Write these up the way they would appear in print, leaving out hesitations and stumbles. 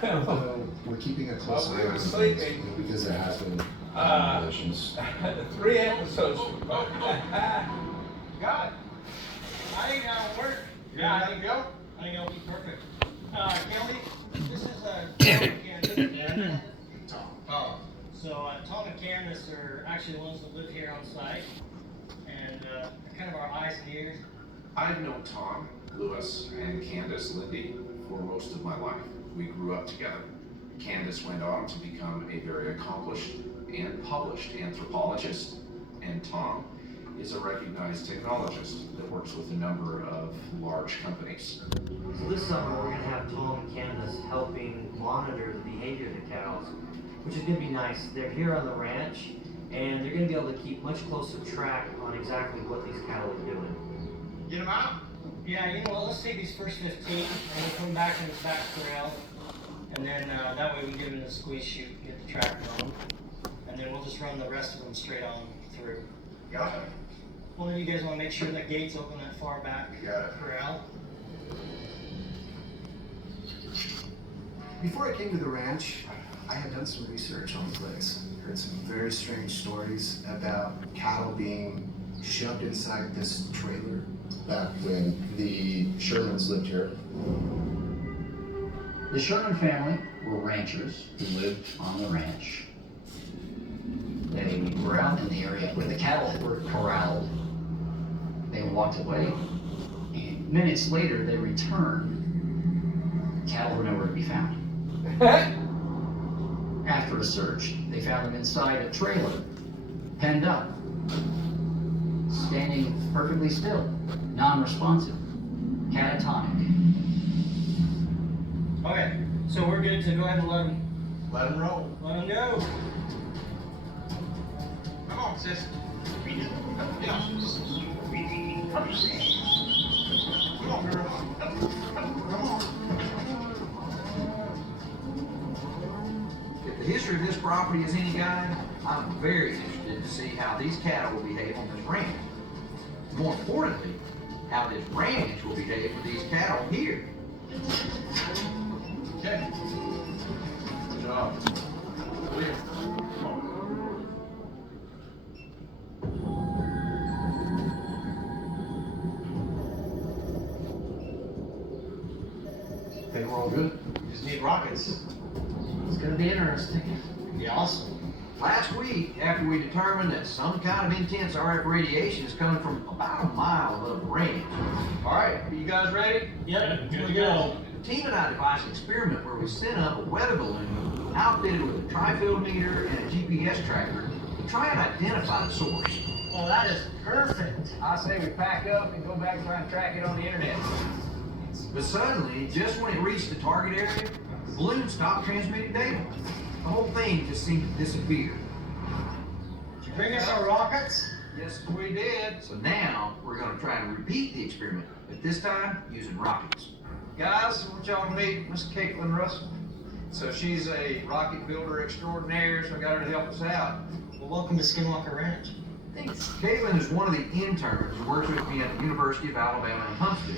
So we're keeping a close Well, eye we on were things sleeping. because there has been Uh, manipulations. 3 episodes. Got it. I think that'll work. Yeah, I think so. I think it'll be perfect. Kelly, this is Tom and Candace. Oh, So Tom and Candace are actually the ones that live here on site, and they're kind of our eyes and ears. I've known Tom, Lewis, and Candace Lindy for most of my life. We grew up together. Candace went on to become a very accomplished and published anthropologist, and Tom is a recognized technologist that works with a number of large companies. So this summer, we're gonna have Tom and Candace helping monitor the behavior of the cows, which is gonna be nice. They're here on the ranch, and they're gonna be able to keep much closer track on exactly what these cattle are doing. get them out? Yeah, you know what, let's take these first 15, and we'll come back in this back corral, and then that way we can get them in the squeeze chute, get the track going, and then we'll just run the rest of them straight on through. Got it. One of you guys wanna make sure that gate's open that far back Got it. corral? Before I came to the ranch, I had done some research on the place. Heard some very strange stories about cattle being shoved inside this trailer back when the Shermans lived here. The Sherman family were ranchers who lived on the ranch. They were out in the area where the cattle were corralled. They walked away, and minutes later they returned. Cattle were nowhere to be found. After a search, they found them inside a trailer, penned up, standing perfectly still, non-responsive, catatonic. Okay, so we're good to go ahead and Let them roll. let them go. Come on, sis. Yeah. Come on, girl. Come on. If the history of this property is any guide, I'm very interested to see how these cattle will behave on this ranch. More importantly, how this ranch will behave with these cattle here. Okay. Good job. Clear. Come on. They were all good. Just need rockets. It's gonna be interesting. Be awesome. Last week, after we determined that some kind of intense RF radiation is coming from about a mile above the range, All right, are you guys ready? Yep, Here we go. the team and I devised an experiment where we sent up a weather balloon outfitted with a tri-field meter and a GPS tracker to try and identify the source. Well, that is perfect. I say we pack up and go back and try and track it on the internet. But suddenly, just when it reached the target area, the balloon stopped transmitting data. The whole thing just seemed to disappear. Did you bring us our rockets? Yes, we did. So now, we're gonna try to repeat the experiment, but this time using rockets. Guys, I want y'all to meet Miss Caitlin Russell. So she's a rocket builder extraordinaire, so I got her to help us out. Well, welcome to Skinwalker Ranch. Thanks. Caitlin is one of the interns who works with me at the University of Alabama in Huntsville.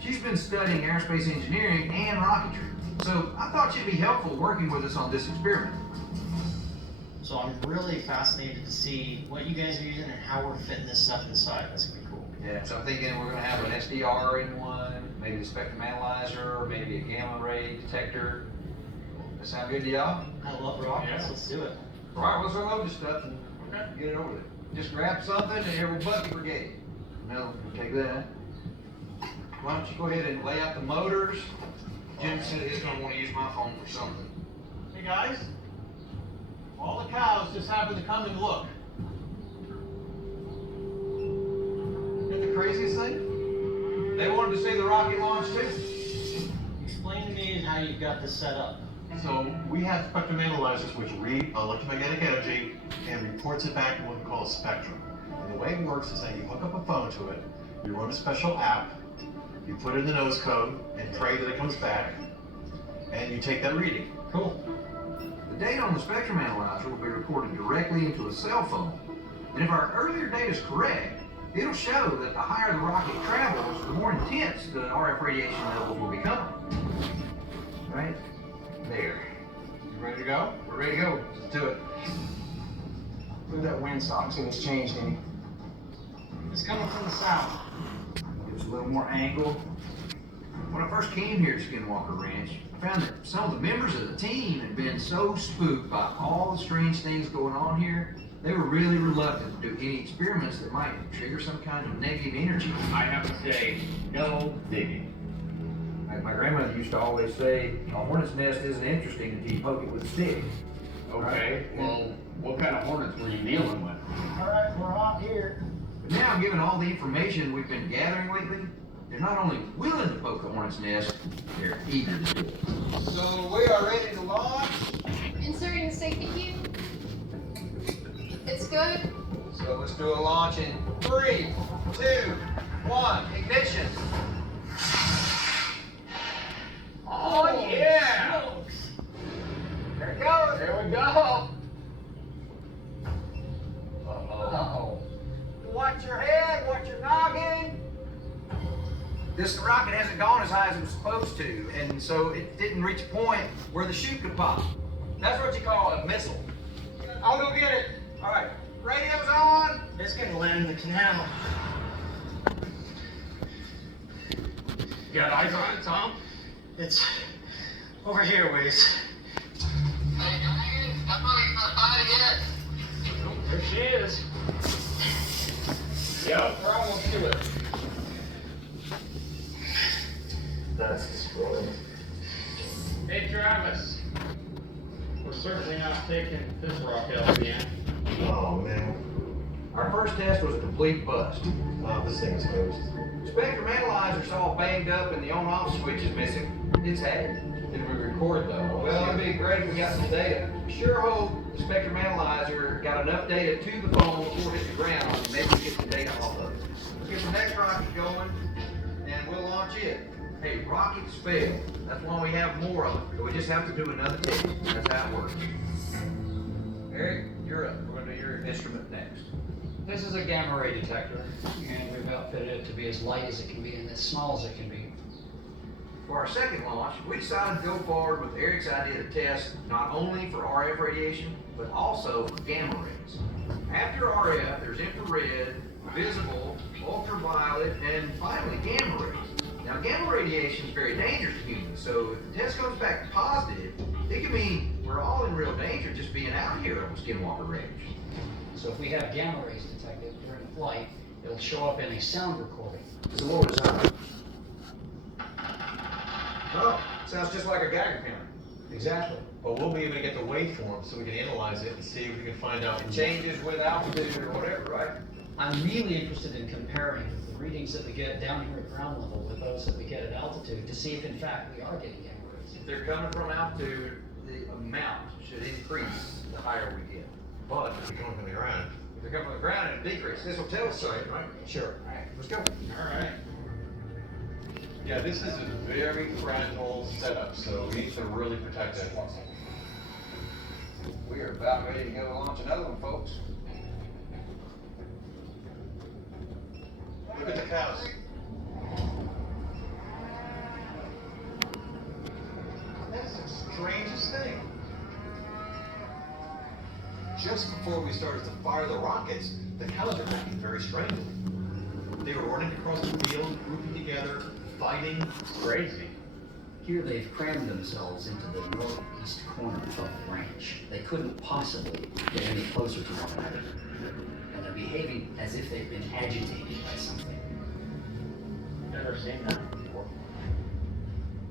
She's been studying aerospace engineering and rocketry, so I thought she'd be helpful working with us on this experiment. So I'm really fascinated to see what you guys are using and how we're fitting this stuff inside. That's gonna be cool. Yeah, so I'm thinking we're gonna have an SDR in one, maybe a spectrum analyzer, or maybe a gamma ray detector. That sound good to y'all? I love rockets. Yeah. Let's do it. All right, let's unload this stuff and get it over there. Just grab something and here we'll bucket brigade. No, we'll take that. Why don't you go ahead and lay out the motors? Jim said he's gonna wanna use my phone for something. Hey guys, all the cows just happened to come and look. Isn't it the craziest thing? They wanted to see the rocket launch too. Explain to me how you've got this set up. So we have spectrum analyzers which read electromagnetic energy and reports it back in what we call a spectrum. And the way it works is that you hook up a phone to it, you run a special app, you put in the nose code and pray that it comes back, and you take that reading. Cool. The data on the spectrum analyzer will be recorded directly into a cell phone. And if our earlier data is correct, it'll show that the higher the rocket travels, the more intense the RF radiation levels will become. Right? There. to go? We're ready to go. Let's do it. Look at that windsock, see it's changed any. It's coming from the south. Gives a little more angle. When I first came here to Skinwalker Ranch, I found that some of the members of the team had been so spooked by all the strange things going on here, they were really reluctant to do any experiments that might trigger some kind of negative energy. I have to say, no digging. Like my grandmother used to always say, a hornet's nest isn't interesting until you poke it with a stick. Okay, well, what kind of hornets were you dealing with? Alright, we're on here. But now, given all the information we've been gathering lately, they're not only willing to poke a hornet's nest, they're eager to do it. So we are ready to launch. Inserting the safety cue. It's good. So let's do a launch in 3, 2, 1, ignition. Oh yeah! There it goes. There we go. Uh-oh. Watch your head, watch your noggin. This rocket hasn't gone as high as it was supposed to, and so it didn't reach a point where the chute could pop. That's what you call a missile. I'll go get it. All right, radio's on. It's gonna land in the canal. You got eyes on it, Tom? It's over here, ways. There she is. Yep, we're almost to it. That's destroyed. Hey Travis, we're certainly not taking this rock out again. Oh, man. Our first test was a complete bust. Oh, this thing is toast. Spectrum analyzer's all banged up and the on-off switch is missing. It's had. Did we record though? Well, it'd be great if we got some data. Sure hope the Spectrum analyzer got enough data to the phone before it hit the ground and maybe get the data off of it. Let's get the next rocket going and we'll launch it. Hey, rockets fail. That's why we have more of them. So we just have to do another test. That's how it works. Eric, you're up. We're gonna do your instrument next. This is a gamma ray detector, and we've outfitted it to be as light as it can be and as small as it can be. For our second launch, we decided to go forward with Eric's idea to test not only for RF radiation, but also for gamma rays. After RF, there's infrared, visible, ultraviolet, and finally gamma rays. Now, gamma radiation is very dangerous to humans, so if the test comes back positive, it could mean we're all in real danger just being out here on Skinwalker Ranch. So if we have gamma rays detected during flight, it'll show up in a sound recording. So what was that? Oh, sounds just like a Geiger counter. Exactly. But we'll be able to get the waveform so we can analyze it and see if we can find out. It changes with altitude or whatever, right? I'm really interested in comparing the readings that we get down here at ground level with those that we get at altitude to see if in fact we are getting gamma rays. If they're coming from altitude, the amount should increase the higher we get. But if you're coming from the ground. If they're coming from the ground, it'll decrease. This will tell us something, right? Sure. All right, let's go. All right. Yeah, this is a very fragile setup, so we need to really protect it. We are about ready to go launch another one, folks. Look at the cows. That's the strangest thing. Just before we started to fire the rockets, the cows are acting very strangely. They were running across the field, grouping together, fighting. Crazy. Here they've crammed themselves into the northeast corner of the ranch. They couldn't possibly get any closer to one another. And they're behaving as if they've been agitated by something. Never seen that before.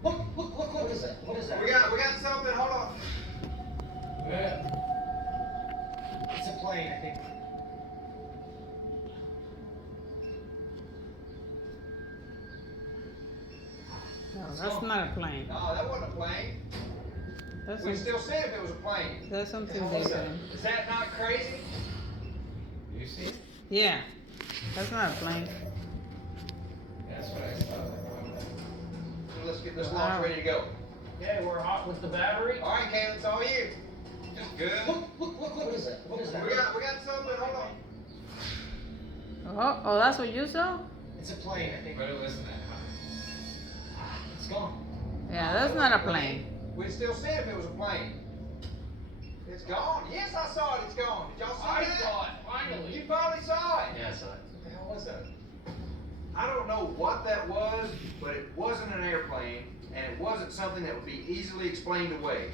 Look, what is that? What is that? We got something, hold on. Yeah. It's a plane, I think. No, that's not a plane. No, that wasn't a plane. That's, We'd still see if it was a plane. that's something Is different. that not crazy? You see it? Yeah, that's not a plane. That's what I thought. Let's get this Wow. launch ready to go. Okay, we're hot with the battery. All right, Caleb, it's all you. Just good. Look, what is that? What is that? We got something, hold on. Oh, that's what you saw? It's a plane, I think. But it wasn't that It's gone. Yeah, that's not a plane. We'd still see if it was a plane. It's gone. Yes, I saw it. It's gone. Did y'all see I that? saw it, finally. You finally saw it. Yeah, I saw it. What the hell was that? I don't know what that was, but it wasn't an airplane, and it wasn't something that would be easily explained away.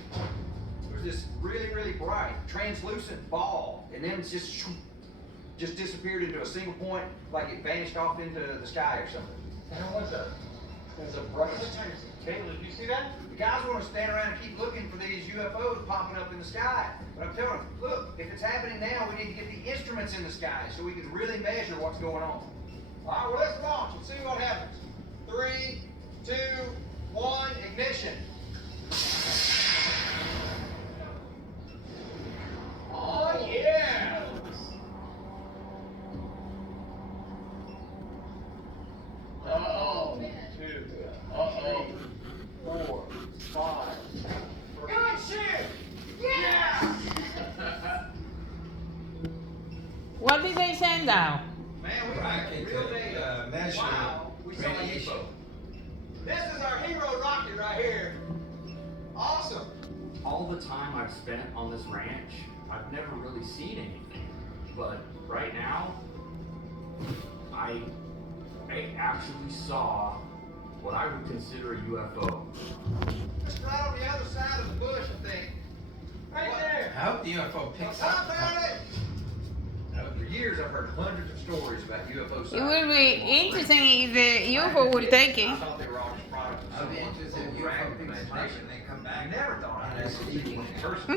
It was this really, really bright, translucent ball, and then it's just disappeared into a single point, like it vanished off into the sky or something. What the hell was that? It was a bright. Caleb, did you see that? The guys want to stand around and keep looking for these UFOs popping up in the sky. But I'm telling them, look, if it's happening now, we need to get the instruments in the sky so we can really measure what's going on. All right, well, let's launch and see what happens. 3, 2, 1, ignition. Oh, yeah! Uh-oh. 2, 4, 5. Good shit! Yeah! What did they send out? Man, we got real data. Wow, we saw a UFO. This is our hero rocket right here. Awesome. All the time I've spent on this ranch, I've never really seen anything. But right now, I actually saw what I would consider a UFO. Just right on the other side of the bush, I think. Right there. I hope the UFO picks I up. found it. For years, I've heard hundreds of stories about UFO sightings. It will be interesting if the UFO will take I it. thought they were all just products of I'll be some interested if random UFO picks up imagination. and they come back. I never thought I'd see one in person.